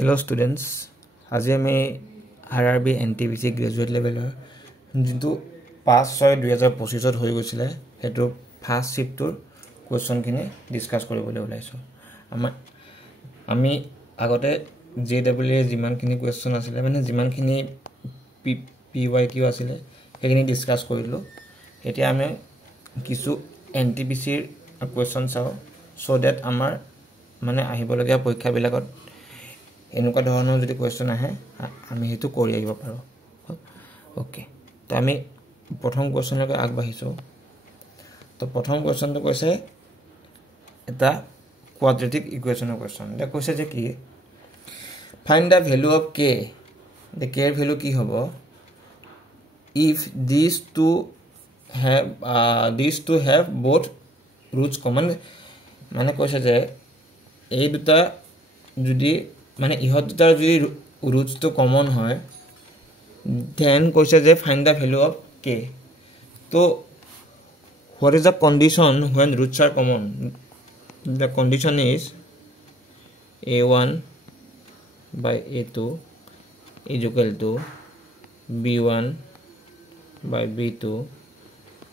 Hello students, আজি আমি RRB NTPC graduate লেভেলৰ যোনটো 5/6/2025 হৈ গৈছিল হেতু ফাৰ্স্ট শিফটৰ কোৱেশ্চনখিনি ডিসকাস কৰিবলৈ ওলাইছো আমি আগতে JEE যিমানখিনি কোৱেশ্চন আছিল মানে যিমানখিনি PYQ আছিল সেইখিনি ডিসকাস কৰিলো এতিয়া আমি কিছু NTPC ৰ কোৱেশ্চন চাও সো দ্যাট আমাৰ মানে আহিবলগীয়া পৰীক্ষা বিলাকত এনেকুৱা ধৰণৰ যদি কোৱেশ্চন আহে আমি হেতু কৰি আহিব পাৰো ওকে তো আমি প্ৰথম কোৱেশ্চনলৈকে আগবাঢ়িছো তো প্ৰথম কোৱেশ্চনটো কৈছে এটা quadratic equation question এটা কৈছে যে কি find the value of k the k এর value কি হবে if these two have both roots common মানে কৈছে যে এই দুটা যদি মানে ইহত দুটাৰ যদি roots তো common হয় then কৈছে যে find the value of k তো what is the condition when roots are common the condition is a1 by a2 is equal to b1 by b2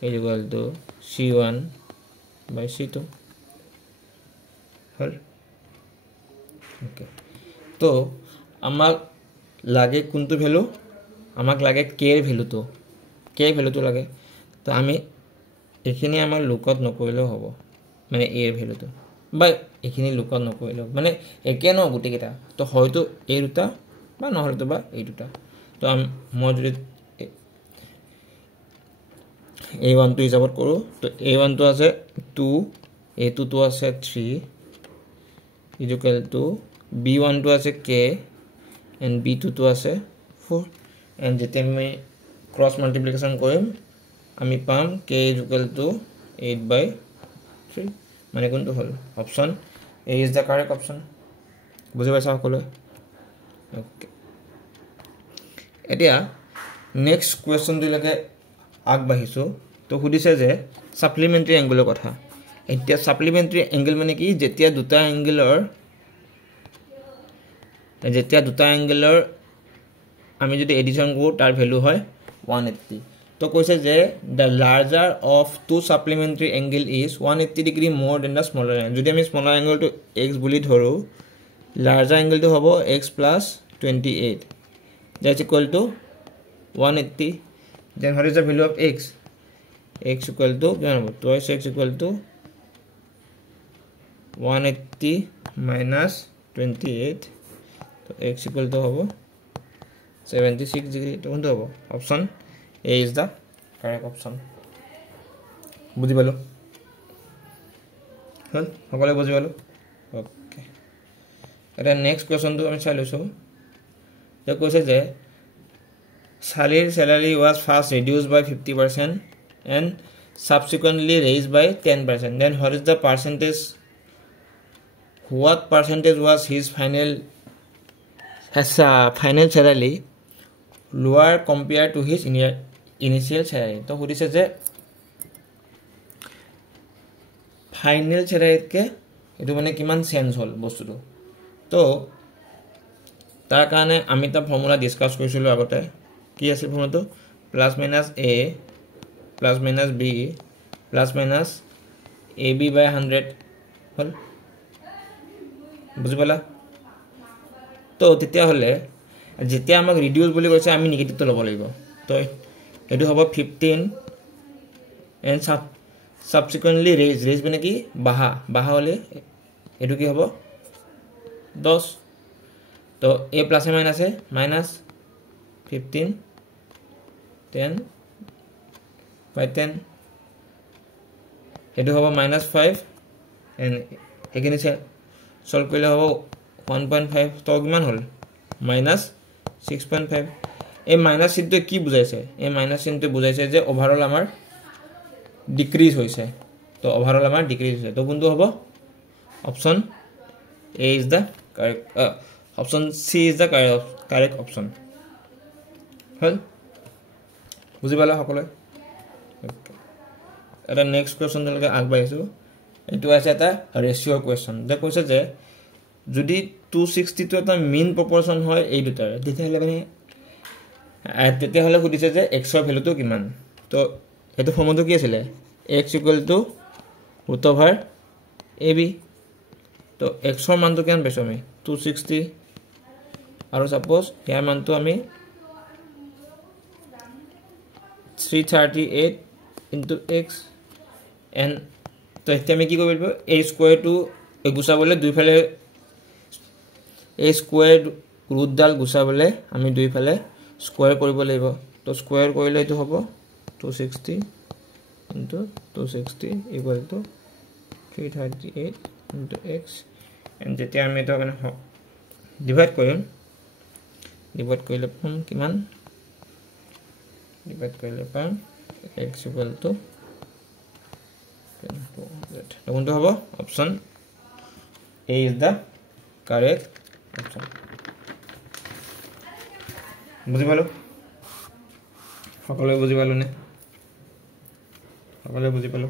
is equal to c1 by c2 okay তো আমাক লাগে কোনটো value আমাক লাগে k এর value তো k এর value তো লাগে তো আমি এখানে আমার লুকত নকৰিলেও হ'ব মানে a এৰ ভ্যালু তো বা এখানে লুকত নকৰিলেও মানে একে ন গুটি কেটা তো হয়তো এই দুটা বা নহলে তো বা এই দুটা তো মই যদি a1 তো হিসাবত কৰো তো a1 তো আছে 2 a2 তো আছে 3 is equal to b1 to আছে k and b2 to আছে 4 and যেতিয়া আমি cross multiplication কৰিম আমি পাম k is equal to 8/3 মানে কোনটো হল option a is the correct option বুজি পাইছা সকলো ওকে এতিয়া নেক্সট কোৱেশ্চন দিলকে আগবাঢ়িছো তো সুধিছে যে সাপ্লিমেন্টাৰী এংগলৰ কথা এতিয়া সাপ্লিমেন্টাৰী এংগল মানে কি যেতিয়া দুটা এংগলৰ আমি যদি এডিশন কৰো তাৰ ভ্যালু হয় 180 তো কৈছে যে the larger of two supplementary angle is 180 degree more than the smaller angle যদি আমি smaller angle to x বুলি ধৰো larger angle to হ'ব x plus 28 that's equal to 180 then what is the value of x x equal to twice x equal to 180 minus 28 तो x equal to होगा 76 degree तो कौन होगा option A is the correct option बुझी पालो हल সকলে বুঝি পালো ওকে এটা নেক্সট কোৱেশ্চন তো আমি চাই লৈছো যে কৈছে যে Sally's salary was first reduced by 50% and subsequently raised by 10% then what is the percentage what percentage was his final salary lower compared to his initial salary তো সুধিছে যে ফাইনাল salary কে এটো মানে কিমান চেঞ্জ হল বস্তুটো তো তাৰ কাৰণে আমি তা ফৰ্মুলা ডিসকাস কৰিছিলো আগতে কি আছিল ফৰ্মুলাটো plus minus a plus minus b plus minus ab by 100 হল বুজি পালা তো তেতিয়া হলে যেতিয়া আমাক ৰিডিউস বুলি কৈছে আমি নেগেটিভ তো লব লাগিব তো এটো হ'ব 15 and subsequently raise মানে কি বাহা হলে এটো কি হ'ব 10 তো a প্লাস মাইনাস আছে মাইনাস 15 10 by 10 এটো হ'ব মাইনাস 5 and এখানে সলভ কৰিলে হ'ব 1.5 তো কিমান হল minus 6.5 এই মাইনাস চিনটো কি বুজাইছে এই মাইনাস চিনটো বুজাইছে যে ওভাৰঅল আমাৰ ডিক্ৰিজ হৈছে তো ওভাৰঅল আমাৰ ডিক্রিজ হৈছে তো কোনটো হ'ব option A is the correct option C is the correct option হল বুজি পালা সকলে এটা নেক্সট কোৱেশ্চন দলকে আগবাঢ়িছো এটো আছে এটা ৰেশিও কোৱেশ্চন যে কৈছে যে যদি 260 টো এটা মিন প্ৰপৰচন হয় এই দুটাৰ তেতিয়াহ'লে মানে তেতিয়াহ'লে সুধিছে যে x ৰ ভ্যালুটো কিমান তো এটো ফৰ্মটো কি আছিল x √√ab তো x ৰ মানটো কিমান পাইছো আমি 260 আৰু সাপোজ ইয়াৰ মানটো আমি 338 into x and তো এতিয়া আমি কি কৰিব a স্কয়াৰ টু গুছাবলে দুইফালে a স্কয়াৰ ৰুট ডাল গুছাবলে আমি দুইফালে স্কয়াৰ কৰিব লাগিব তো স্কয়াৰ কৰিলে এটো হ'ব 260 into 260 equal to 338 into x and যেতিয়া আমি এটা মানে ডিভাইড কৰিলে পাম কিমান ডিভাইড কৰিলে পাম x equal to 200 কোনটো হ'ব option A is the correct option বুজি পালো সকলোৱে বুজি পালো নে সকলোৱে বুজি পালো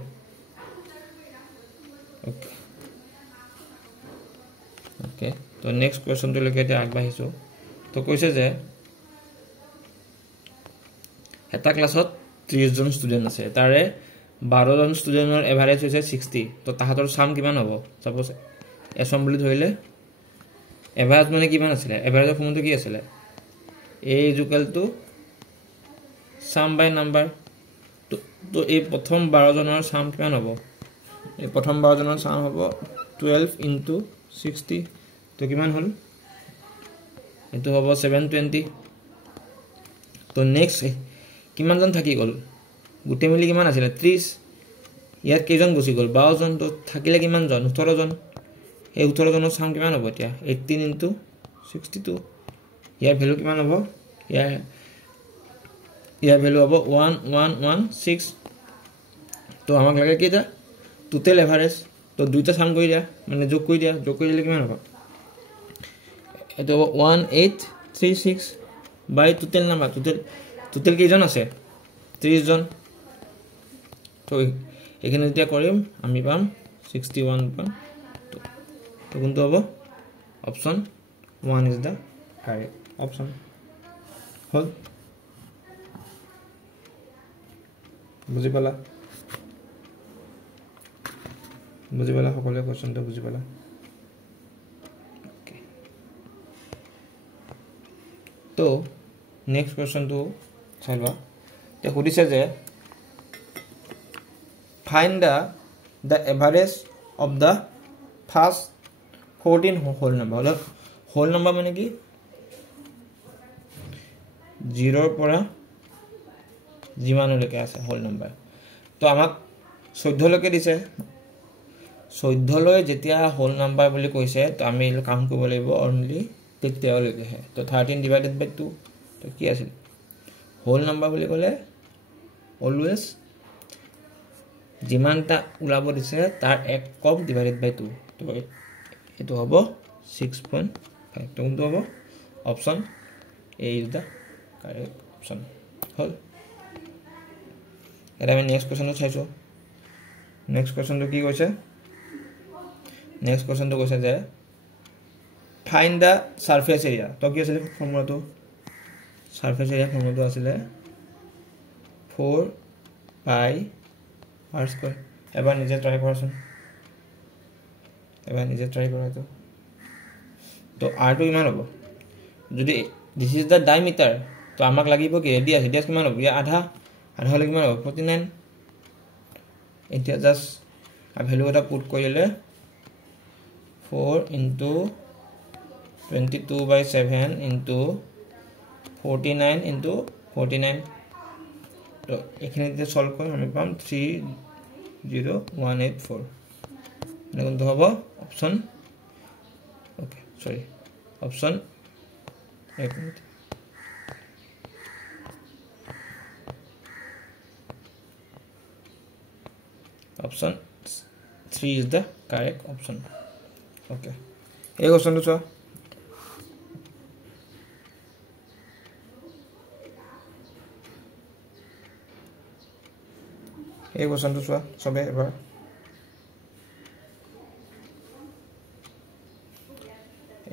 ওকে ওকে তো নেক্সট কোৱেশ্চনটো লৈকে এতিয়া আগবাঢ়িছো তো কৈছে যে এটা ক্লাছত 30 জন ষ্টুডেন্ট আছে তাৰে 12 জন ষ্টুডেন্টৰ এভাৰেজ হৈছে 60 তো তাহাতৰ সাম কিমান হ'ব সাপোজ এছম বুলি ধৰিলে এভাৰেজ মানে কিমান আছিল এভাৰেজৰ ফৰ্মুলাটো কি আছিল a is equal to sum by number তো এই প্ৰথম 12 জনৰ সাম কিমান হ'ব এই প্ৰথম 12 জনৰ সাম হ'ব 12 into 60 তো কিমান হল এটো হ'ব 720 তো নেক্সট কিমান জন থাকি গল গুটে মিলি কিমান আছিল 30 ইয়াত কেজন গুছি গল 12 জন তো থাকিলে কিমান জন 18 জন এই 18 জনৰ সাম কিমান হ'ব এতিয়া 18 into 62 ইয়াৰ ভ্যালু কিমান হ'ব ইয়াৰ ভ্যালু হ'ব 1116 তো আমাক লাগে কি এটা টোটাল এভাৰেজ তো দুইটা সাম কৰি দিয়া মানে যোগ কৰিলে কিমান হ'ব এটো 1836 বাই টোটাল নাম্বাৰ টোটাল কেজন আছে 30 জন তো এখানে যেতিয়া কৰিম আমি পাম 61 তো কোনটো হ'ব option 1 is the correct option হল বুজি পালা সকলোৱে কোৱেশ্চনটো বুজি পালা ওকে তো নেক্সট কোৱেশ্চনটো চাইবা তে সুধিছে যে find the average of the first 14 whole number whole number মানে কি 0 ৰ পৰা জিমানলৈকে আছে হোল নাম্বাৰ তো আমাক 14 লৈকে দিছে 14 লৈ যেতিয়া হোল নাম্বাৰ বুলি কৈছে তো আমি কাউন্ট কৰিব লাগিব অনলি তেতিয়ালৈকে হে তো 13 ডিভাইডেড বাই 2 তো কি আছিল হোল নাম্বাৰ বুলি ক'লে অলৱেজ জিমানটা উলাব দিছে তাৰ এক কম ডিভাইডেড বাই 2 তো এটো হ'ব 6.5 তো কোনটো হ'ব option A is the correct option হল এটা আমি নেক্সট কোৱেশ্চনটো চাইছো নেক্সট কোৱেশ্চনটো কি কৈছে নেক্সট কোৱেশ্চনটো কৈছে যে ফাইন্ড দা সাৰফেস এৰিয়া তো কি আছিল ফৰ্মুলাটো সাৰফেস এৰিয়া ফৰ্মুলাটো আছিল 4 পাই r স্কয়াৰ এবাৰ নিজে ট্ৰাই কৰাচোন তো r টো কিমান হ'ব যদি this is the diameter তো আমাক লাগিব কি রেডিয়াস কিমান হ'ব ইয়া আধা হলে কিমান হ'ব 49 এতিয়া জাস্ট ভ্যালু এটা পুট কৰিলে 4 into 22/7 into 49 into 49 তো এখানে সলভ কৰিম আমি পাম 30184 কোনটো হ'ব অপচন ওকে সৰি অপচন এক minute option 3 is the correct option okay এই কোৱেশ্চনটো চোৱা এই কোৱেশ্চনটো চোৱা সবে এবাৰ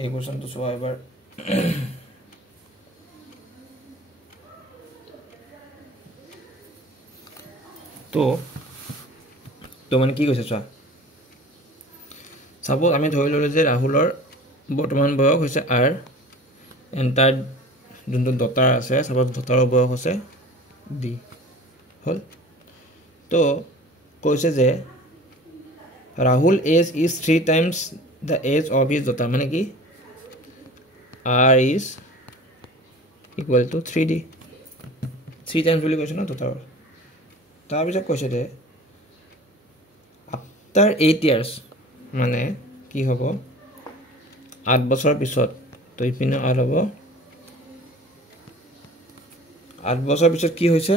এই কোৱেশ্যনটো চোৱা এবাৰ তো মানে কি কৈছে চোৱা সাপোজ আমি ধৰি ললো যে ৰাহুলৰ বৰ্তমান বয়স হৈছে r এণ্ড তাৰ যোনটো ডটাৰ আছে সাপোজ ডটাৰৰ বয়স হৈছে d হল তো কৈছে যে Rahul age is 3 times the age of his daughter মানে কি r is equal to 3d 3 times বুলি কৈছে ন ডটাৰৰ তাৰ পিছত কৈছে যে after 8 years মানে কি হ'ব 8 বছৰ পিছত তো ইপিনে আৰ হ'ব 8 বছৰ পিছত কি হৈছে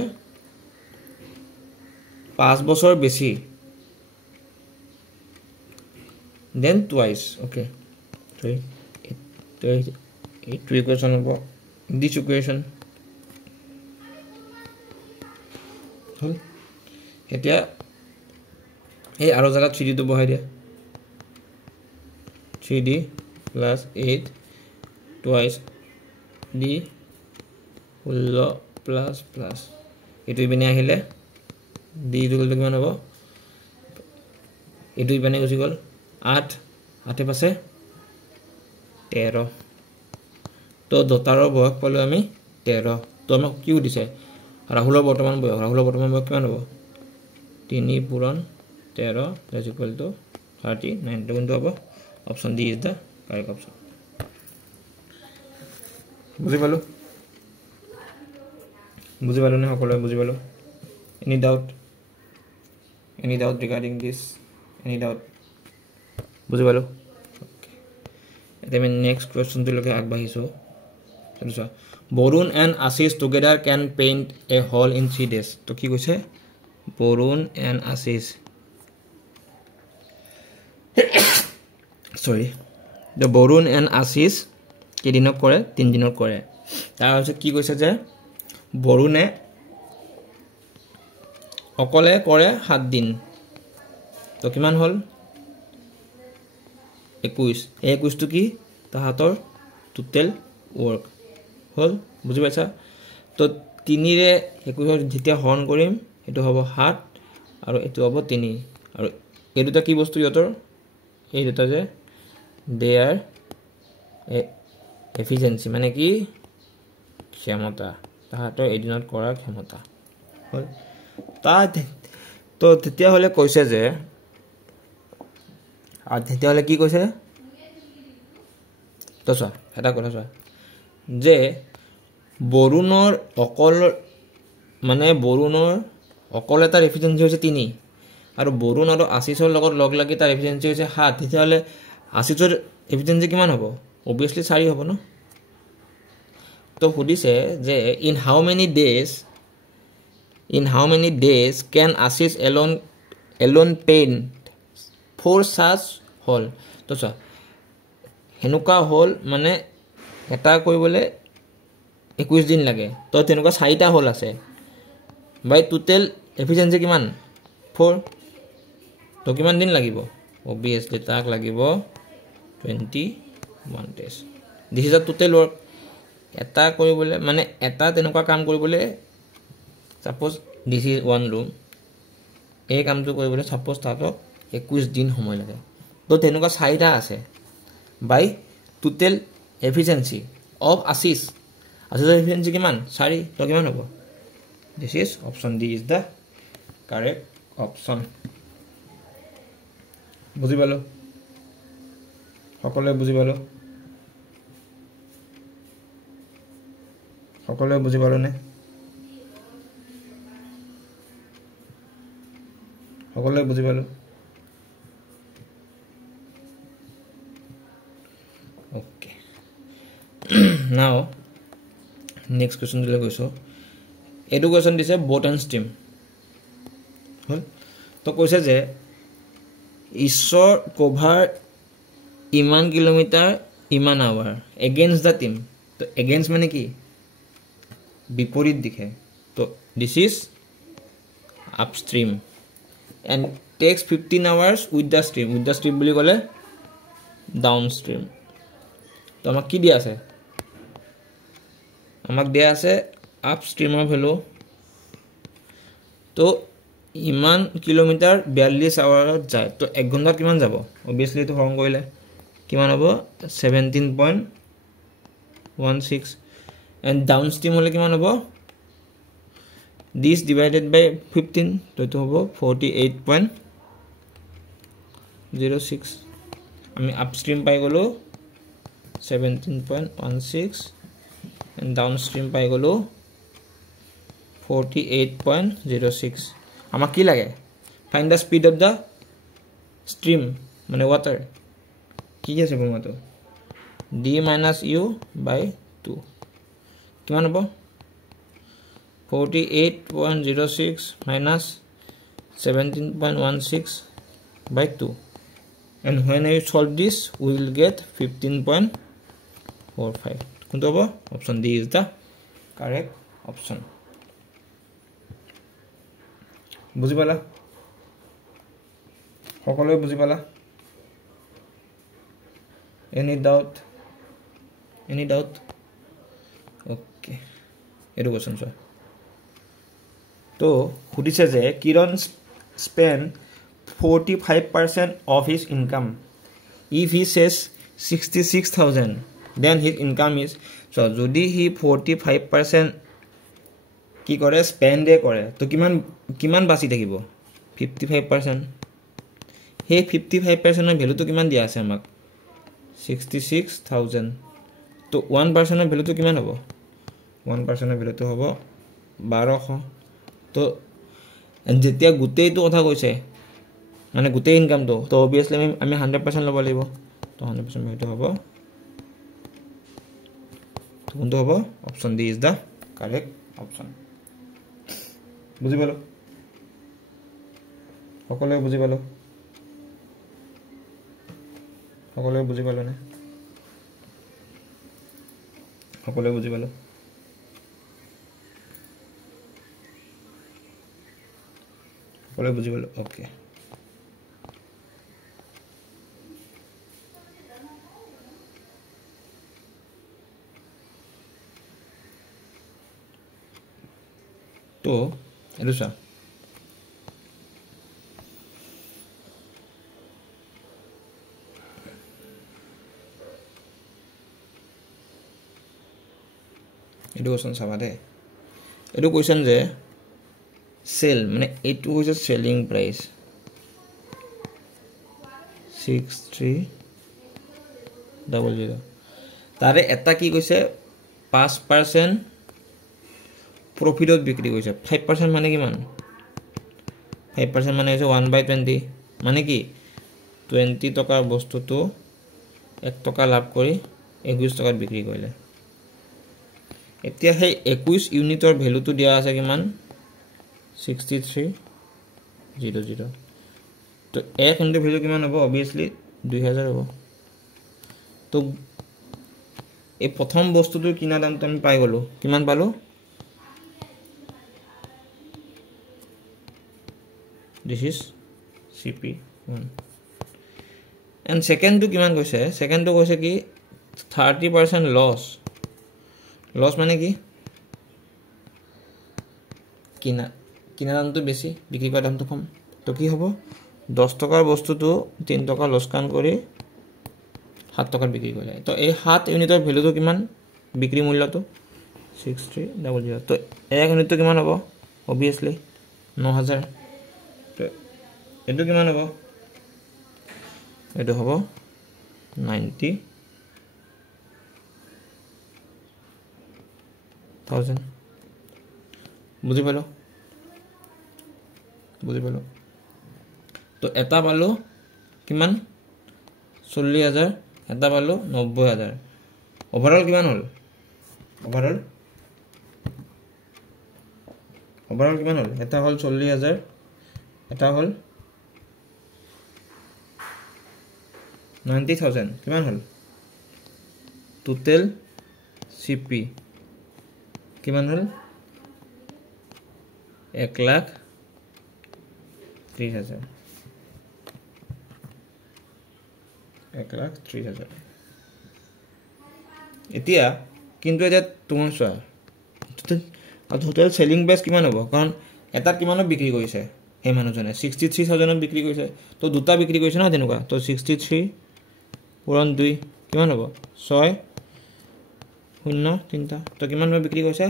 5 বছৰ বেছি then twice okay so it equation about this equation হল এতিয়া এই আৰু জায়গা 3d তো বহাই দিয়া 3d plus 8 twice d 16 plus plus এটো ইপিনে আহিলে d ইকুয়াল টু কিমান হ'ব এটো ইপিনে গুচি গল 8 8 পাছে 13 তো ডটাৰৰ বয়স পালো আমি 13 তো আমাক কি দিছে ৰাহুলৰ বৰ্তমান বয়স কিমান হ'ব 3 পূৰণ 13 is equal to 39 তো কোনটো হ'ব option D is the correct option বুজি পালো নে সকলোৱে বুজি পালো any doubt regarding this any doubt বুজি পালো এতিয়া আমি নেক্সট কোৱেশ্চনটো লকে আগবাঢ়িছো চোৱা Barun and Ashish together can paint a hall in 3 days তো কি কৈছে Barun and Ashish sorry the Barun and Ashish কেদিনত কৰে 3 দিনত কৰে তাৰ হৈছে কি কৈছে যে বৰুণে অকলে কৰে 7 দিন তো কিমান হল 21 তো কি তাহাতৰ টোটাল ওয়াৰ্ক হল বুজি পাইছা তো 3 ৰে 21 যেতিয়া হৰণ কৰিম এটো হ'ব 7 আৰু এটো হ'ব 3 আৰু এই দুটা কি বস্তু ইহঁতৰ এই দুটা যে দে আৰ এফিচিয়েন্সি মানে কি ক্ষমতা তাহাতৰ এদিনত কৰাৰ ক্ষমতা হল তো তেতিয়া হলে কৈছে যে আর তেতিয়া হলে কি কৈছে তো চা এটা কথা চা যে বৰুণৰ অকল এটা এফিচিয়েন্সি হৈছে 3 আৰু বৰুণ আৰু আশিষৰ লগত লগ লাগি তাৰ এফিচিয়েন্সি হৈছে 7 তেতিয়া হলে আশিষৰ এফিচিয়েন্সি কিমান হ'ব obviously 4 হ'ব ন তো সুধিছে যে in how many days can Ashish alone paint 4 such hole তো চা হেনুকা হল মানে এটা কৰিবলে 21 দিন লাগে তো তেনেকুৱা 4টা হল আছে বাই টোটাল এফিচিয়েন্সি কিমান 4 তো কিমান দিন লাগিব obviously তাক লাগিব 21 days this is a total work এটা কৰিবলে মানে এটা তেনেকুৱা কাম কৰিবলে suppose this is one room এই কামটো কৰিবলে suppose তাতো 21 দিন সময় লাগে তো তেনেকুৱা 4টা আছে by total efficiency of Ashish efficiency কিমান 4 তো কিমান হ'ব this is option D is the correct option বুজি পালো সকলোৱে বুজি পালো নে সকলোৱে বুজি পালো okay now next question দিলে কৈছো এডুকেশন দিছে boat and stream হল তো কৈছে যে ঈশ্বৰ কভাৰ ইমান কিলোমিটাৰ ইমান আৱাৰ এগেইনষ্ট দা টিম তো এগেইনষ্ট মানে কি বিপৰীত দিশে তো this is upstream and takes 15 hours with the stream বুলি ক'লে ডাউনস্ট্রিম তো আমাক কি দিয়া আছে আমাক দিয়া আছে আপস্ট্ৰিমৰ ভ্যালু তো ইমান কিলোমিটাৰ 42 আৱাৰত যায় তো 1 ঘণ্টাত কিমান যাব অবিয়াসলি তো হৰণ কৰিলে কিমান হ'ব 17.16 and downstream হলে কিমান হ'ব this divided by 15 তো এটো হ'ব 48.06 আমি upstream পাই গলো 17.16 and downstream পাই গলো 48.06 আমাক কি লাগে find the speed of the stream মানে water কি আছে বমাটো d minus u by 2 কিমান হ'ব 48.06 minus 17.16 by 2 and when I solve this we will get 15.45 কোনটো হ'ব option D is the correct option বুজি পালা সকলোৱে বুজি পালা any doubt okay এটো কোৱেশ্চন চোৱা তো সুধিছে যে কিৰণ spend 45% of his income if he says 66,000 then his income is so যদি he 45% কি কৰে spend কৰে তো কিমান বাচি থাকিব 55% হে 55% এর ভ্যালু তো কিমান দিয়া আছে আমাক 66,000 তো 1% এর ভ্যালু তো কিমান হ'ব 1% এর ভ্যালু তো হ'ব 1200 তো যেতিয়া গুটেইটো কথা কৈছে মানে গুটেই ইনকাম তো obviously আমি 100% লব লাগিব তো 100% ভ্যালু হ'ব তো কোনটো হ'ব option D is the correct option বুঝি পালো সকলোৱে বুজি পালো সকলোৱে বুজি পালো নে সকলোৱে বুজি পালো সকলোৱে বুজি পালো ওকে তো এটো চা এটো কোৱেশ্চন চাবা দে এটো কোৱেশ্চন যে সেল মানে এটো হৈছে সেলিং প্রাইস 6300 তারে এটা কি কইছে 5% প্রফিটত বিক্রি কইছে 5% মানে কিমান 5% মানে হৈছে 1/20 মানে কি 20 টকাৰ বস্তুটো 1 টকা লাভ কৰি 21 টকাত বিক্ৰি কৰিলে এতিয়া হে 21 ইউনিটৰ ভ্যালুটো দিয়া আছে কিমান 6300 তো এক ইউনিটৰ ভ্যালু কিমান হ'ব obviously 2000 হ'ব তো এই প্ৰথম বস্তুটোৰ কিনা দামটো আমি পাই গলো কিমান পালো this is CP1 and second to kiman koise second to koise ki 30% loss মানে কি কিনা দামটো বেছি বিক্রি কৰা দামটো কম তো কি হ'ব 10 টকাৰ বস্তুটো 3 টকা লসকান কৰি 7 টকাত বিক্ৰি কৰিলে তো এই 7 ইউনিটৰ ভ্যালুটো কিমান বিক্রি মূল্যটো 6300 তো এক ইউনিটটো কিমান হ'ব obviously 9000 এটো কিমান হ'ব এটো হ'ব 90,000 বুজি পালো তো এটা পালো কিমান 40000 এটা পালো 90000 ওভারঅল কিমান হল ওভারঅল কিমান হল এটা হল 40000 এটা হল 90,000 কিমান হল টোটাল সিপি কিমান হল 1,30,000 1,30,000 এতিয়া কিন্তু এটা তোমাৰ চোৱা টোটেল সেলিং প্ৰাইস কিমান হ'ব কাৰণ এটাত কিমানত বিক্ৰী কৰিছে সেই মানুহজনে 63000ত বিক্ৰী কৰিছে তো দুটা বিক্ৰী কৰিছে না তেনেকুৱা তো 63 পূৰণ 2 কিমান হ'ব 6 0 3টা তো কিমান মই বিক্ৰী কৰিছে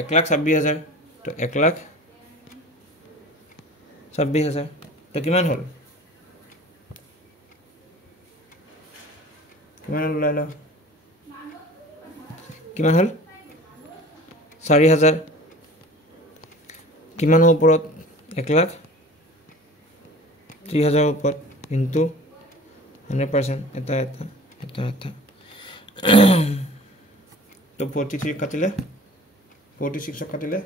1,26,000 তো 1,26,000 তো কিমান হ'ল কিমান ওলাই ল কিমান হ'ল 4,000 কিমান ওপৰত 1,30,000 ওপৰত কিন্তু 100% এটা তো 43 কাটিলে 46 কাটিলে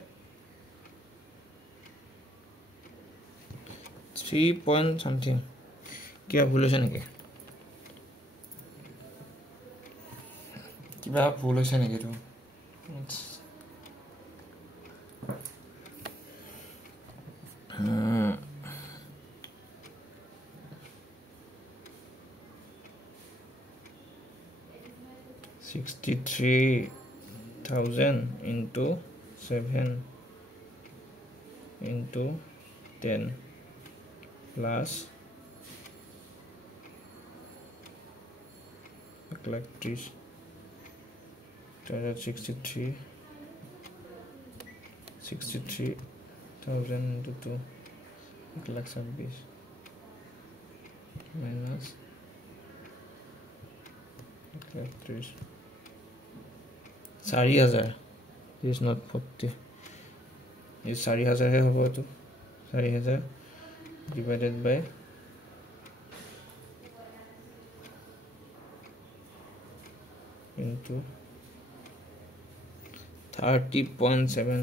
3 point something কিবা ভুল হৈছে নেকি কিবা ভুল হৈছে নেকি তো 63,000 into 7 into 10 plus 1,30,000 63,000 into 2 1,26,000 minus 1,30,000 4,000 is not 40 is 4,000 hai hobo to 4,000 divided by into 30.7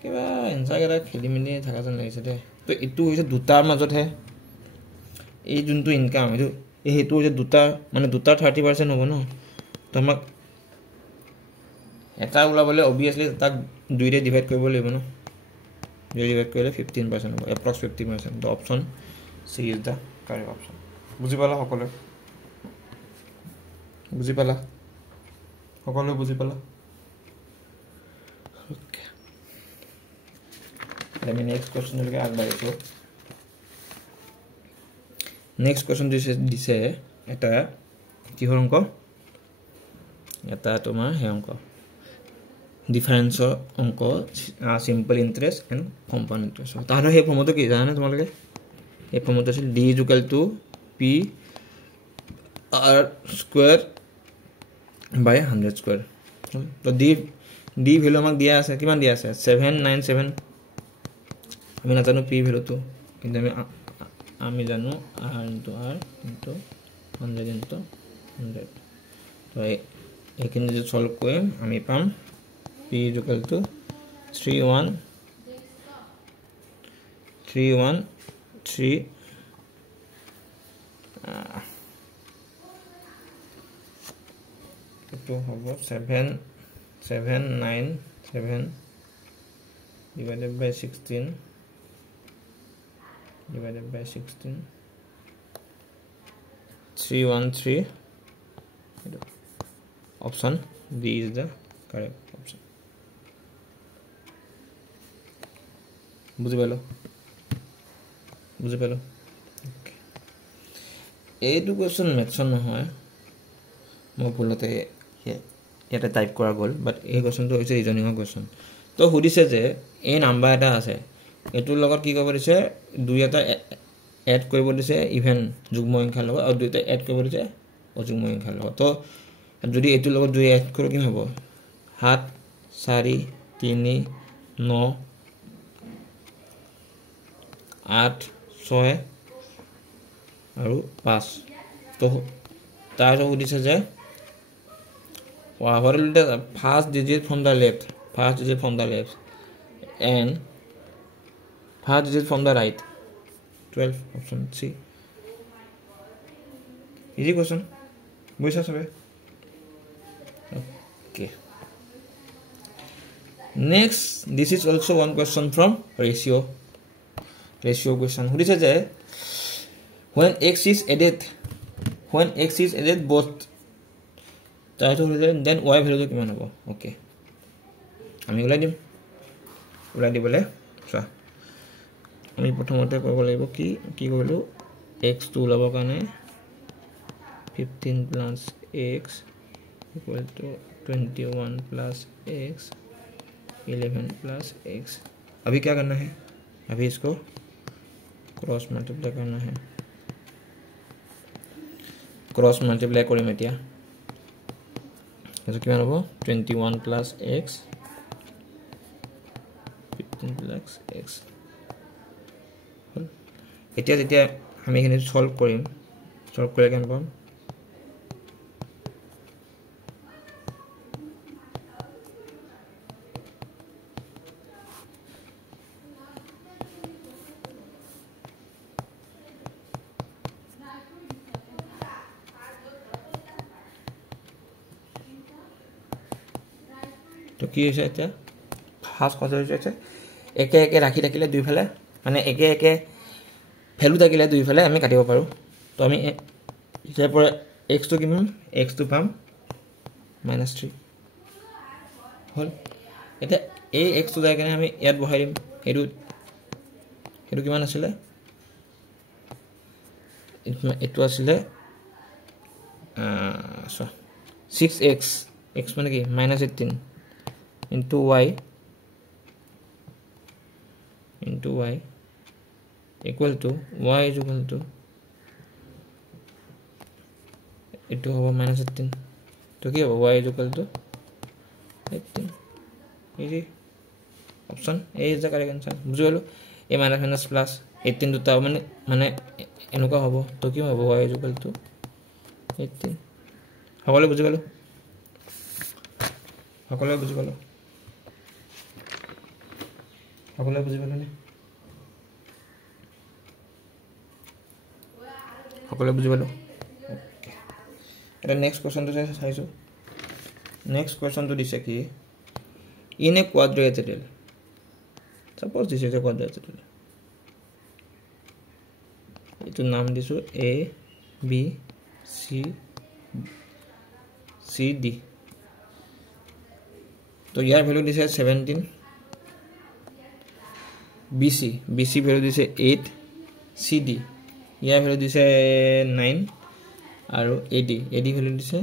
কিবা এনসাৰ এটা খেলি মেলি থাকা যেন লাগিছে দে তো এটো হৈছে দুটাৰ মাজত হে এই যোনটো ইনকাম এটো এইটো হৈছে দুটা মানে দুটা 30% হ'ব ন তো আমাক এটা ওলাবলে obviously তাক দুইৰে ডিভাইড কৰিব লাগিব ন দুইৰে ডিভাইড কৰিলে 15% হ'ব approx 50% the option C is the correct option বুজি পালা সকলো বুজি পালা okay let me next question লকে আগবাঢ়িছো next question দিছে এটা কিহৰ অংক এটা তোমাৰ হে অংক difference অংক simple interest and compound interest তাহলে হে ফৰ্মটো কি জানা তোমালোকে এই ফৰ্মটো আছিল d = p r square by 100 square তো d ভ্যালু আমাক দিয়া আছে কিমান দিয়া আছে 797 আমি না জানো p ভ্যালু তো কিন্তু আমি জানো r into r into 100 into 100 তো এখানে যে সলভ কৰিম আমি পাম p = 31313 to have 797 divided by 16 313 option B is the correct option বুঝি পালো okay এইটো কোৱেশ্চন মেথছন নহয় মই ভুলতে এটা টাইপ কৰা গল বাট এই কোৱেশ্চনটো হৈছে ৰিজনিংৰ কোৱেশ্চন তো হুদিছে যে এই নাম্বাৰ এটা আছে এটোৰ লগত কি কৰিব দিছে দুই এটা এড কৰিব দিছে ইভেন যুগ্ম সংখ্যাৰ লগত আৰু দুইটা এড কৰিব দিছে অযুগ্ম সংখ্যাৰ লগত তো যদি এটোৰ লগত দুই এড কৰো কি হ'ব 7 4 3 9 8 6 আৰু 5 তো তাৰ হুদিছে যে what is the first digit from the left and first digit from the right 12 option C easy question বুঝা সবে okay next this is also one question from ratio question who is say when x is added both তাইটো হলে then y ভ্যালুটো কিমান হ'ব okay আমি উলাই দিম উলাই দিবলে চোৱা আমি প্ৰথমতে কৰিব লাগিব কি কৰিলো x টো উলাবৰ কাৰণে 15 plus x equal to 21 plus x 11 plus x अभी क्या करना है अभी इसको क्रॉस मल्टीप्लाई करना है क्रॉस मल्टीप्लाई करें এতিয়া eso কিমান হ'ব 21 plus x 15 plus x এতিয়া যেতিয়া আমি এখানে সলভ কৰিম সলভ কৰিলে কেন পাম তো কি হৈছে এতিয়া ফাৰ্স্ট কথা হৈছে একে একে ৰাখি থাকিলে দুইফালে মানে একে একে ভ্যালু থাকিলে দুইফালে আমি কাটিব পাৰো তো আমি ইয়াৰ পৰা x টো কিমান x টো পাম -3 হল এটা এই x টো জায়গায় আমি ইয়াত বহাই দিম হেতু কিমান আছিল এটো আছিল 6x x মানে কি -18 into y equal to y is equal to itu hobo -18 to ki hobo y is equal to 18 easy option a is the correct answer বুঝলো a minus plus 18 দুটা মানে এনেকুৱা হ'ব তো কি হ'ব y is equal to 18 সকলে বুঝি গলো সকলে বুঝি গলো নে সকলে বুঝি গলো এটা নেক্সট কোশ্চেন তো চাইছো নেক্সট কোশ্চেন তো দিছে কি in a quadrilateral suppose this is a quadrilateral এটো নাম দিছো a b c d তো ইয়াৰ ভ্যালু দিছে 17 BC ভ্যালু দিছে 8 CD ইয়াৰ ভ্যালু দিছে 9 আৰু AD ভ্যালু দিছে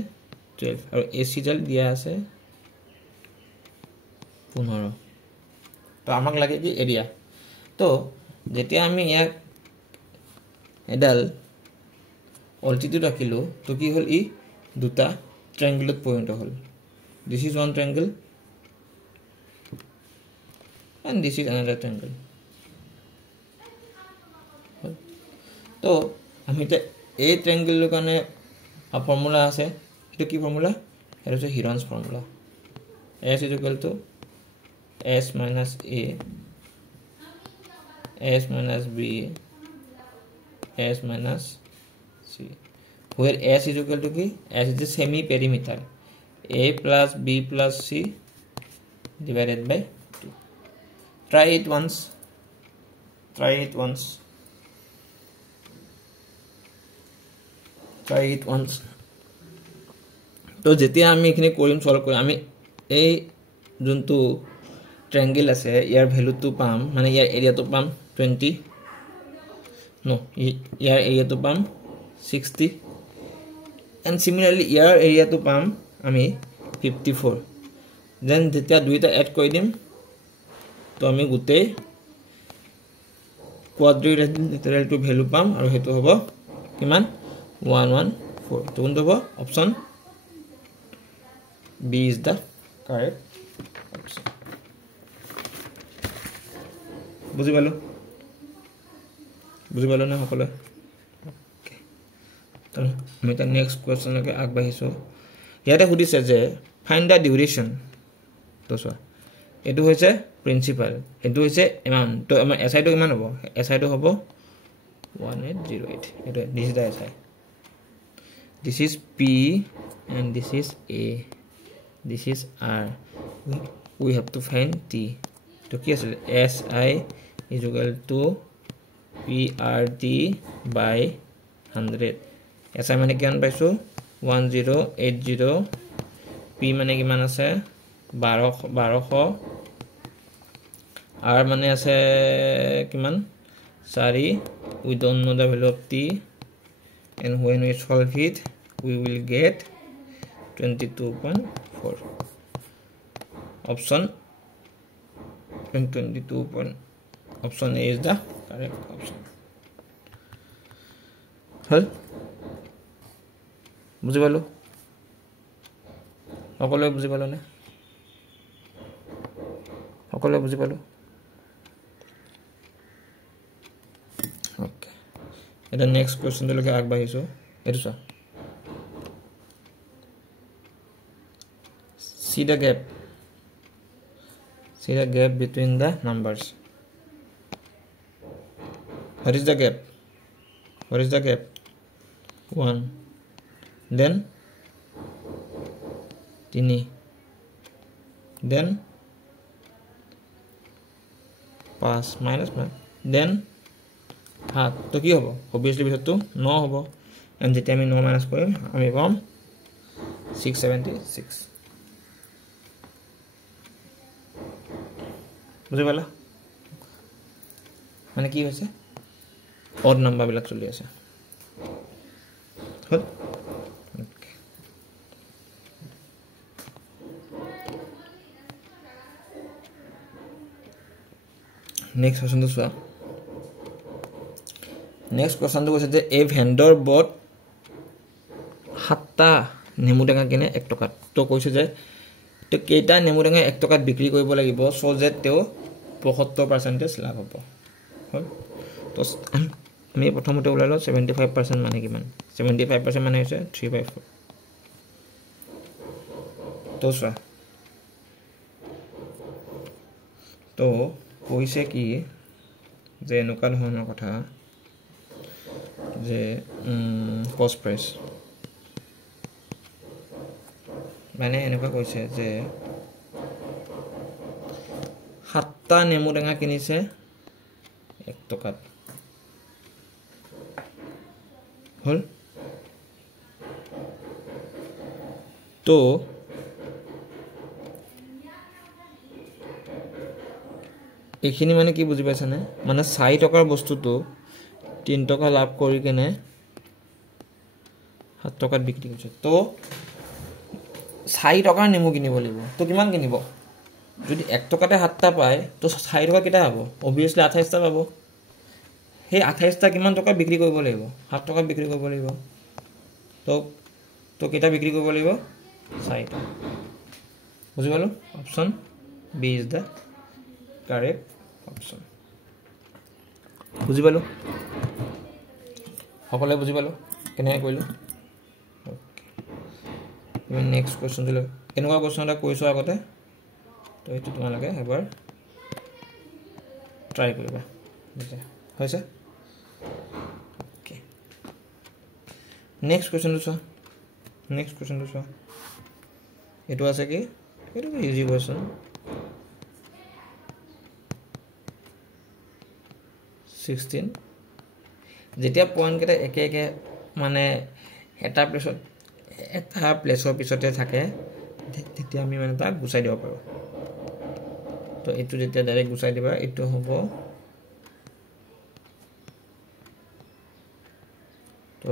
12 আৰু AC জাল দিয়া আছে 15 তো আমাক লাগে কি এৰিয়া তো যেতিয়া আমি ইয়াক এডাল অল্টিটিউড ৰাখিলো তো কি হল ই দুটা ট্ৰায়াঙ্গলত পইণ্ট হল this is one triangle and this is another triangle তো আমি তে এই ট্রায়াঙ্গল এর কারণে ফর্মুলা আছে এটা কি ফর্মুলা এটা হচ্ছে হিরন্স formula s is equal to s minus a s minus b s minus c where s is equal to কি s is the semi perimeter a plus b plus c divided by 2 try it once তো যেতিয়া আমি এখানে কৰিম solve কৰিম আমি এই যোনটো ট্ৰায়াঙ্গল আছে ইয়াৰ ভ্যালুটো পাম মানে ইয়াৰ এৰিয়াটো পাম 20 নো ইয়াৰ এৰিয়াটো পাম 60 and similarly ইয়াৰ এৰিয়াটো পাম আমি 54 দেন যেতিয়া দুইটা এড কৰি দিম তো আমি গুটেই quadrilateral to value পাম আৰু হেতু হ'ব কিমান 114 তো কোনটো হ'ব option B is the correct option বুজি পালো না সকলে ওকে তো আমি তা নেক্সট কোশ্চেন লৈকে আগবাঢ়িছো ইয়াতে সুধিছে যে ফাইন্ড দা ডিউৰেচন তো চোৱা এটো হৈছে প্ৰিন্সিপাল এটো হৈছে এমাউন্ট তো আমাৰ এসআই টো কিমান হ'ব এসআই টো হ'ব 1808 এটো this da SI this is P and this is A this is R we have to find T to কি আছে SI is equal to PRT by 100 SI মানে কিমান পাইছো 1080 পি মানে কিমান আছে 1200 R মানে আছে কিমান 4 we don't know the value of t and when we solve it we will get 22.4 option 22. Option A is the correct option. হল বুজি পালো সকলোৱে বুজি পালো নে সকলোৱে বুজি পালো ওকে এটা নেক্সট কোৱেশ্চন লৈকে আগবাঢ়িছো এটো চা see the gap between the numbers. What is the gap? 1 then 3 then 5 minus 1 then 7 তো কি হ'ব obviously বিহতটো 9 হ'ব and যেতিয়া আমি 9 minus কৰিম আমি পাম 676 বুজি পালা মানে কি হৈছে odd number বিলাক চলি আছে হল ওকে নেক্সট কোৱেশ্চনটো চোৱা নেক্সট কোৱেশ্চনটো কৈছে যে এ ভেন্ডৰ বট 7টা নেমু টেঙা কিনে 1 টকাত তো কৈছে যে তো কেইটা নেমু টেঙা 1 টকাত বিক্ৰী কৰিব লাগিব সো যে তেও 75% লাভ হ'ব হল তো আমি প্ৰথমতে ওলালো 75% মানে কিমান 75% মানে হৈছে 3/4 তো চোৱা তো কৈছে কি যে এনেকুৱা ধৰণৰ কথা যে কষ্ট প্ৰাইস মানে এনেকুৱা কৈছে যে 7টা নেমু টেঙা কিনিছে 1 টকাত হল তো এখিনি মানে কি বুজি পাইছানে মানে 4 টকাৰ বস্তুটো 3 টকা লাভ কৰি কেনে 7 টকাত বিক্ৰী কৰিছে তো 4 টকাৰ নেমু কিনিব লাগিব তো কিমান কিনিব যদি 1 টকাতে 7টা পায় তো 4 টকা কিটা হ'ব obviously 28টা পাব হে 28টা কিমান টকা বিক্ৰী কৰিব লাগিব 7 টকা বিক্ৰী কৰিব লাগিব তো কিটা বিক্ৰী কৰিব লাগিব 4টা বুজি পালো option B is the correct option বুজি পালো সকলে বুজি পালো কেনে কইলো ওকে নেক্সট কোৱেশ্চন দিলে এনেকুৱা কোৱেশ্চন এটা কৈছো আগতে তো এটো তোমালোকে এবাৰ ট্ৰাই কৰিবা বুঝা হৈছে ওকে নেক্সট কোৱেশ্চন চোৱা এটো আছে কি এটো ইজি কোৱেশ্চন 16 যেতিয়া পয়েন্ট কেটা একে একে মানে এটা প্লেসৰ পিছতে থাকে তেতিয়া আমি মানে তাক গুছাই দিব পাৰো তো এটো যেতিয়া ডাইৰেক্ট গুছাই দিবা এটো হ'ব তো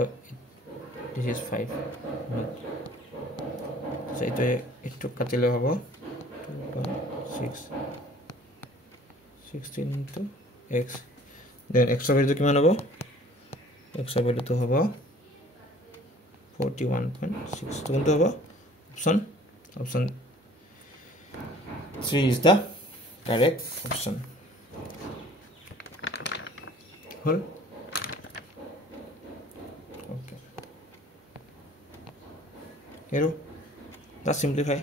this is 5 so এটো কাটিলে হ'ব 2.6 16 into x then x of value কিমান হ'ব x of value তো হ'ব 41.6 তো কোনটো হ'ব option 3 is the correct option hall okay here let's simplify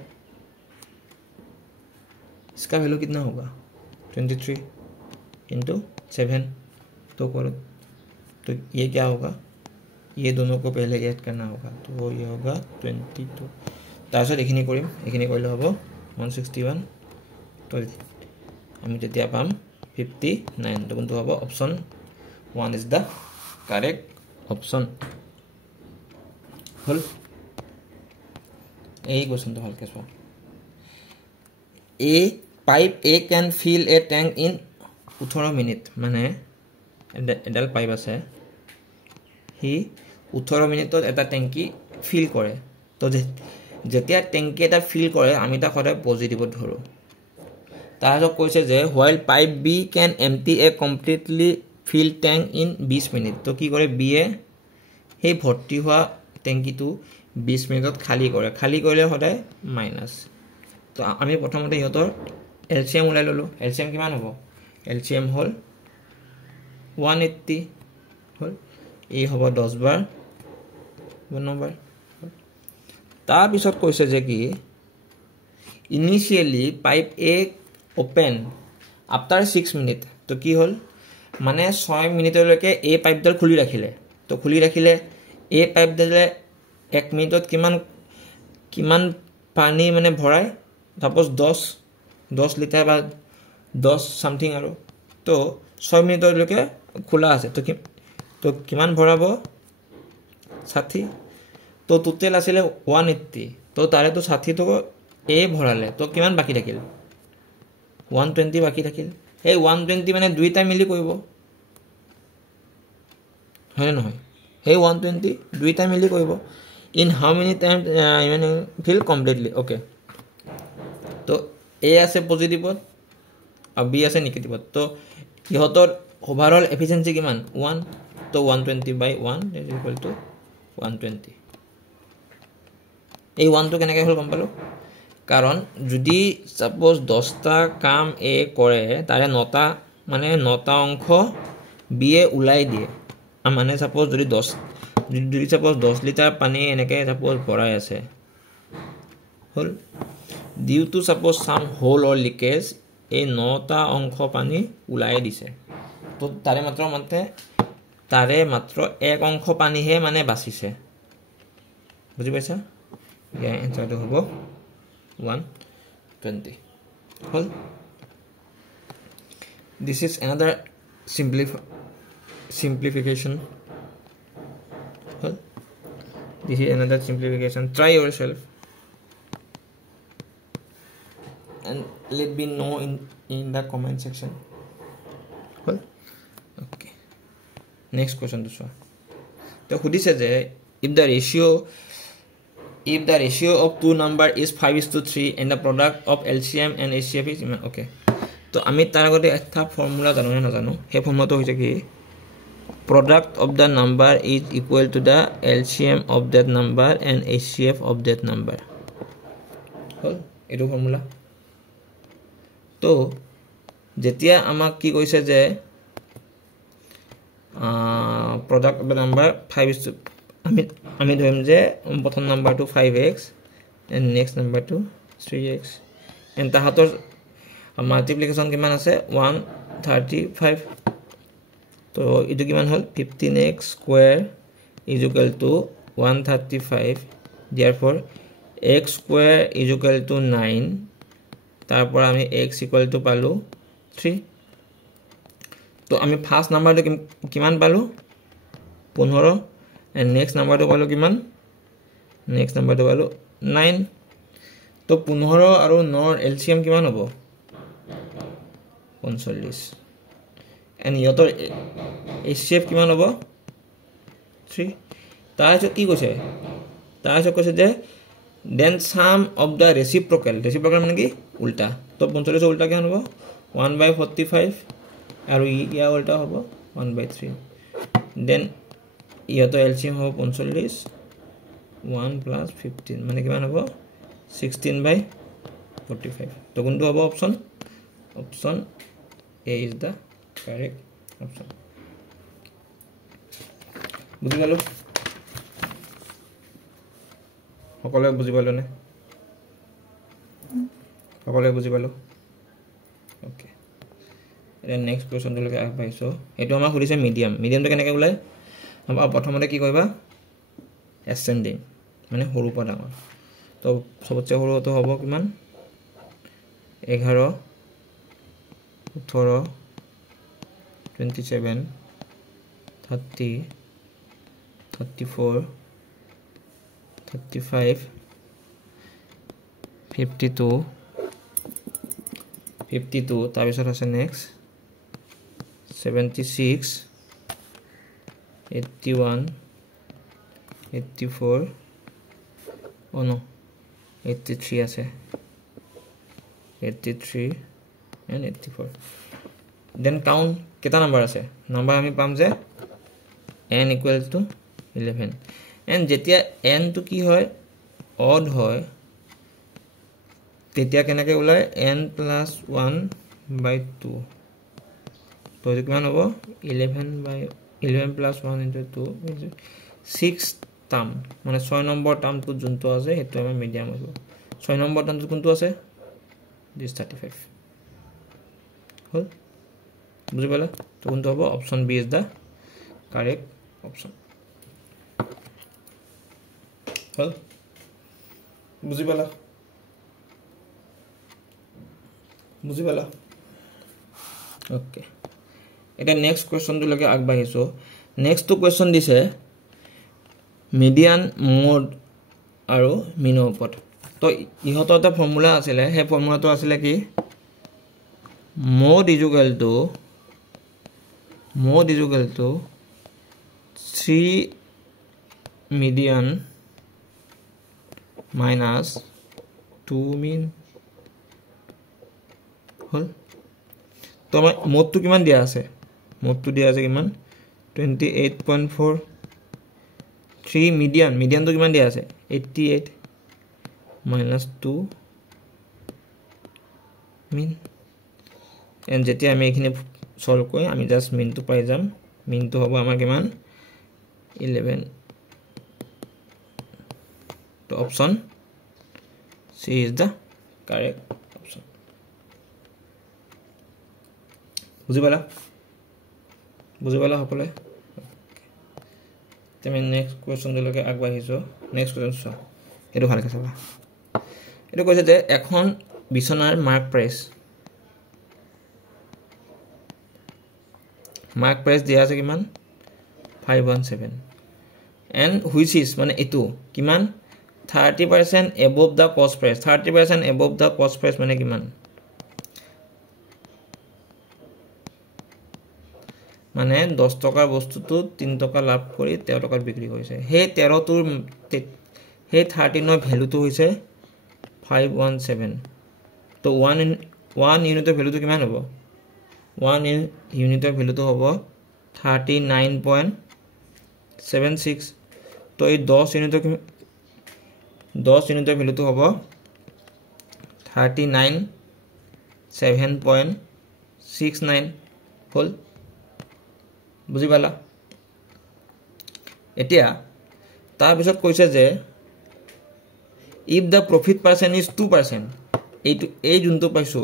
इसका वैल्यू कितना होगा 23 into 7 तो करो तो ये क्या होगा ये दोनों को पहले ऐड करना होगा तो वो ये होगा 22 तारছত এখিনি কৰিম এখিনি কৰিলে হ'ব 161 তো আমি যেতিয়া পাম 59 তো কোনটো হ'ব option 1 is the correct option হল এই কোৱেশ্যনটো ভালকৈ চোৱা pipe A can fill a tank in 18 minute মানে এডাল পাইপ আছে সি 18 মিনিটত এটা টেংকি ফিল কৰে তো যেতিয়া টেংকি এটা ফিল কৰে আমি তাক সদায় পজিটিভত ধৰোঁ তাৰপিছত কৈছে যে while pipe B can empty a completely fill tank in 20 minute তো কি কৰে বি এ সেই ভৰ্তি হোৱা টেংকিটো 20 মিনিটত খালী কৰিলে সদায় মাইনাছ তো আমি প্ৰথমতে ইহঁতৰ এলচিএম ওলাই ল'লোঁ এলচিএম কিমান হ'ব এলচিএম হ'ল 180 হ'ল এই হ'ব 10 বাৰ 9 বাৰ তাৰপিছত কৈছে যে কি ইনিচিয়েলি পাইপ এ ওপেন আফটাৰ 6 মিনিট তো কি হ'ল মানে 6 মিনিটলৈকে এই পাইপডাল খুলি ৰাখিলে এই পাইপডালে 1 মিনিটত কিমান পানী মানে ভৰাই সাপোজ 10 লিটাৰ বা 10 সামথিং আৰু তো 6 মিনিটলৈকে খোলা আছে তো কিমান ভৰাব 60 তো টোটেল আছিলে 180 তো তাৰে তো 60 তো এ ভৰালে তো কিমান বাকি থাকিল 120 বাকি থাকিল এই 120 মানে দুইটা মিলি কৰিব হয় নহয় সেই 120 দুইটা মিলি কৰিব in how many times fill completely okay তো a আছে পজিটিভত আৰু b আছে নেগেটিভত তো ইহঁতৰ ওভাৰঅল এফিচিয়েন্সি কিমান 1 তো 120 by 1 is equal to 120 এই 1 টো কেনেকৈ হ'ল গম পালো কাৰণ যদি সাপোজ 10টা কাম এ কৰে তাৰে 9টা মানে 9টা অংশ বি এ ওলাই দিয়ে মানে সাপোজ যদি 10 লিটাৰ পানী এনেকৈ সাপোজ ভৰাই আছে হ'ল due to suppose some hole or leakage এই 9টা অংশ পানী ওলাই দিছে তো তাৰে মাত্ৰ এক অংশ পানীহে মানে বাচিছে বুজি পাইছা ইয়াৰ এনসাৰটো হ'ব 120 হ'ল this is another simplification this is another simplification try yourself and let me know in the comment section well okay next question to show so khudise je if the ratio of two number is 5:3 and the product of LCM and HCF is okay তো আমি তাৰ আগতে এটা formula জানো না জানো সেই ফৰ্মুলাটো হৈছে কি product of the number is equal to the LCM of that number and HCF of that number হল এটো ফৰ্মুলা তো যেতিয়া আমাক কি কৈছে যে product of the number 5 আমি ধৰিম যে প্ৰথম নাম্বাৰটো 5x and next number to 3x and তাহাতৰ মাল্টিপ্লিকেশন কিমান আছে 135 তো ইটো কিমান হল 15x square is equal to 135 therefore x square is equal to 9 তারপর আমি x equal to পালো 3 তো আমি ফার্স্ট নাম্বারটো কিমান পালো 15 and next নাম্বারটো পালো কিমান next নাম্বারটো পালো 9 তো 15 আৰু 9 ৰ এলসিএম কিমান হ'ব 45 and ইহঁতৰ HCF কিমান হ'ব 3 তাৰপিছত কি কৈছে যে then sum of the reciprocal মানে কি উল্টা তো 45 উল্টা কিমান হ'ব 1/45 আৰু ইয়া উল্টা হ'ব 1/3 then ইহঁতৰ এলসিএম হ'ব 45 1 plus 15 মানে কিমান হ'ব 16/45 তো কোনটো হ'ব option A is the correct option বুজি গলো সকলে বুজি পালো নে সকলে বুজি পালো ওকে এর নেক্সট কোশ্চন লকে আগবাইছো এটো আমাৰ খুলিছে মিডিয়ামটো কেনেকৈ ওলাই আমৰা প্ৰথমতে কি কৰিবা অ্যাসেন্ডিং মানে সৰু পৰা ডাঙৰ তো সবচে সৰুটো হ'ব কিমান 11 18 27 30 34 35 52 তাৰপিছত আছে নেক্সট 76 81 84 oh no 83 আছে 83 and 84 then count কেটা নাম্বার আছে নাম্বার আমি পাম যে n equals to 11 and যেতিয়া n to কি হয় odd হয় তেতিয়া কেনেকৈ ওলাই n plus 1 by 2 তো এইটো কিমান হ'ব 11 plus 1 into 2 6 টার্ম মানে 6 নম্বৰ টাৰ্মটো যোনটো আছে হেতু আমাৰ মিডিয়াম হ'ব 6 নম্বৰ টার্মটো কোনটো আছে this 35 হল বুজি পালা তো কোনটো হ'ব option B is the correct option হল বুজি পালা ওকে এটা নেক্সট কোৱেশ্চনটো লগে আগবাঢ়িছো নেক্সট কোৱেশ্চন দিছে মিডিয়ান মোড আৰু মিনৰ ওপৰত তো ইহতৰ এটা ফৰ্মুলা আছিল হে ফৰ্মুলাটো আছিল কি mod is equal to 3 median minus 2 mean হল তো আমাৰ মোডটো কিমান দিয়া আছে মোডটো দিয়া আছে কিমান 28.4 3 median তো কিমান দিয়া আছে 88 minus 2 mean and যেতিয়া আমি এখানে সলভ করি আমি জাস্ট মিন তো পাই যাম মিন তো হ'ব আমাৰ কিমান 11 তো option C is the correct option বুজি পালা সকলে তুমি নেক্সট কোৱেশ্চন দিলকে আগবাঢ়িছো নেক্সট কোৱেশ্চন চোৱা এটো ভালকে চাবা এটো কৈছে যে এখন বিছনাৰ মাৰ্ক প্রাইস দিয়া আছে কিমান 517 and which is মানে এটো কিমান 30% above the cost price 30% above the cost price মানে কিমান মানে 10 টকাৰ বস্তুটো 3 টকা লাভ কৰি 13 টকাত বিক্ৰী কৰিছে হে 13 টোৰ হে 13 ৰ ভ্যালুটো হৈছে 517 তো 1 ইউনিটৰ ভ্যালুটো কিমান হ'ব 1 ইউনিটৰ ভ্যালুটো হ'ব 39.76 তো এই 10 ইউনিটৰ ভ্যালুটো হ'ব 39.7.69 হল বুজি পালা এতিয়া তাৰ পিছত কৈছে যে if the profit percent is 2% এই যোনটো পাইছো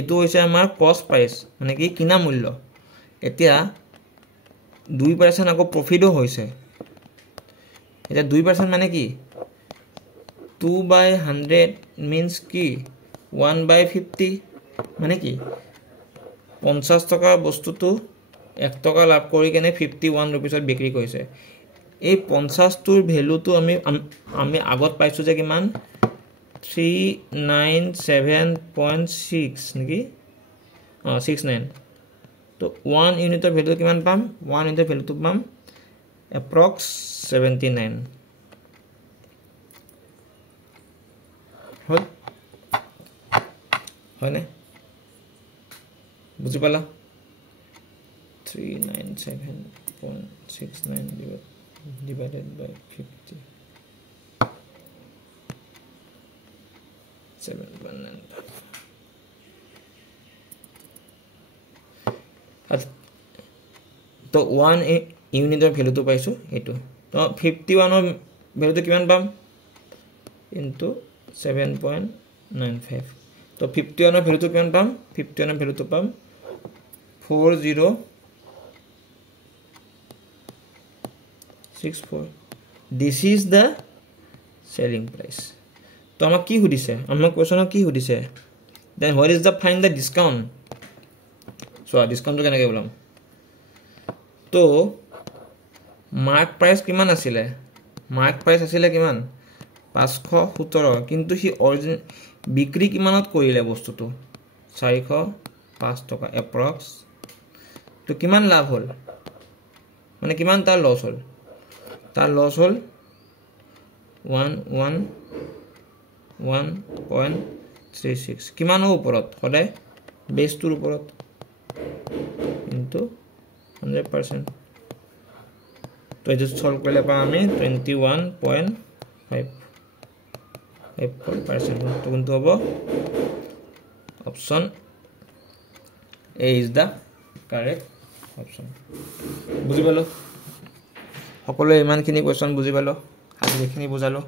এটো হৈছে আমাৰ কষ্ট প্ৰাইস মানে কি কিনা মূল্য এতিয়া 2% আকৌ প্ৰফিটও হৈছে এটা 2% মানে কি 2/100 means কি 1/50 মানে কি 50 টকা বস্তুটো 1 টকা লাভ কৰি কেনে 51 रुपीसত বিক্ৰী কৰিছে এই 50 টোৰ ভ্যালুটো আমি আগত পাইছো যে কিমান 397.6 নেকি 69 তো 1 ইউনিটৰ ভ্যালু কিমান পাম 1 ইউনিটৰ ভ্যালুটো পাম approx 79 হল হয়নে বুজি পালা 397.69 divided by 50 7.9 তো 1 ইউনিটৰ ভ্যালুটো পাইছো এটো তো 51 ৰ ভ্যালুটো কিমান পাম ইনটু 7.95 তো 51 ৰ ভ্যালুটো কিমান পাম 51 ৰ ভ্যালুটো পাম 4064 this is the selling price তো আমাক কি হুদিছে আমাক কোৱেশ্চনত কি হুদিছে then what is the find the discount so discount তো কেনেকৈ বলাম তো মার্ক প্রাইস কিমান আছিলে মার্ক প্রাইস আছিলে কিমান 517 কিন্তু বিক্ৰী কিমানত কৰিলে বস্তুটো 405 টকা এপ্ৰক্স তো কিমান লাভ হ'ল মানে কিমান তাৰ লছ হ'ল 111.36 কিমানৰ ওপৰত সদায় বেছটোৰ ওপৰত ইনটু 100% তো এইটো সলভ কৰিলে পাম আমি 21.54% তো কোনটো হ'ব option A is the correct option বুজি পালো সকলোৱে ইমানখিনি কোৱেশ্চন বুজি পালো আজি এইখিনি বুজালো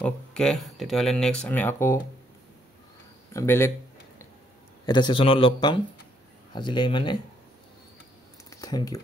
ওকে তেতিয়াহ'লে নেক্সট আমি আকৌ বেলেগ এটা সেশনত লগ পাম আজিলৈ মানে থ্যাংক ইউ